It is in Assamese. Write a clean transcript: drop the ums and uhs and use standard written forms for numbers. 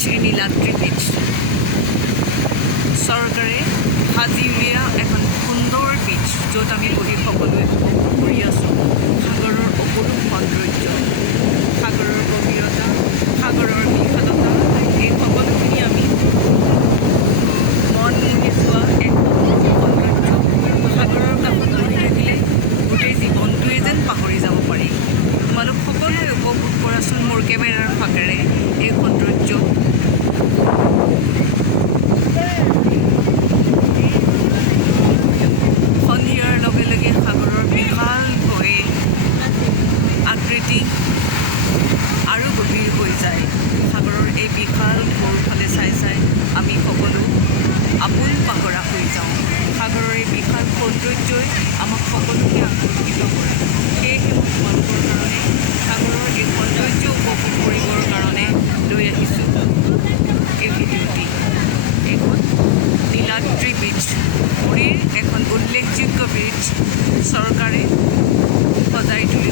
শ্ৰী নীলাদ্ৰি বীচ চৰকাৰে সাজি উলিওৱা এখন সুন্দৰ বীচ, য'ত আমি বহি সকলোৱে উপভোগ কৰি আছোঁ সাগৰৰ অপৰূপ সৌন্দৰ্য, সাগৰৰ গভীৰতা, সাগৰৰ বিশালতা, এই সকলোখিনি আমি মন মুহি যোৱা এক সৌন্দৰ্য। সাগৰৰ কাষত বহি থাকিলে গোটেই জীৱনটোৱে যেন পাহৰি যাব পাৰি। তোমালোক সকলোৱে উপভোগ কৰাচোন মোৰ কেমেৰাৰ ফাকেৰে এই সৌন্দৰ্য। সন্ধিয়াৰ লগে লগে সাগৰৰ বিশাল হৈ আকৃতি আৰু গভীৰ হৈ যায়। সাগৰৰ এই বিশাল ঢৌফালে চাই চাই আমি সকলো আপোন পাহৰা হৈ যাওঁ। সাগৰৰ এই বিশাল সৌন্দৰ্যই আমাক সকলোকে আকৰ্ষিত কৰে। সেয়েহে মই তোমালোকৰ কাৰণে সাগৰৰ এই সৌন্দৰ্য উপভোগ কৰিবৰ কাৰণে লৈ আহিছোঁ এই ভিডিঅ'টি। এইখন নীলাদ্ৰি বীচ, পুৰীৰ এখন উল্লেখযোগ্য বীচ চৰকাৰে সজাই তুলিছে।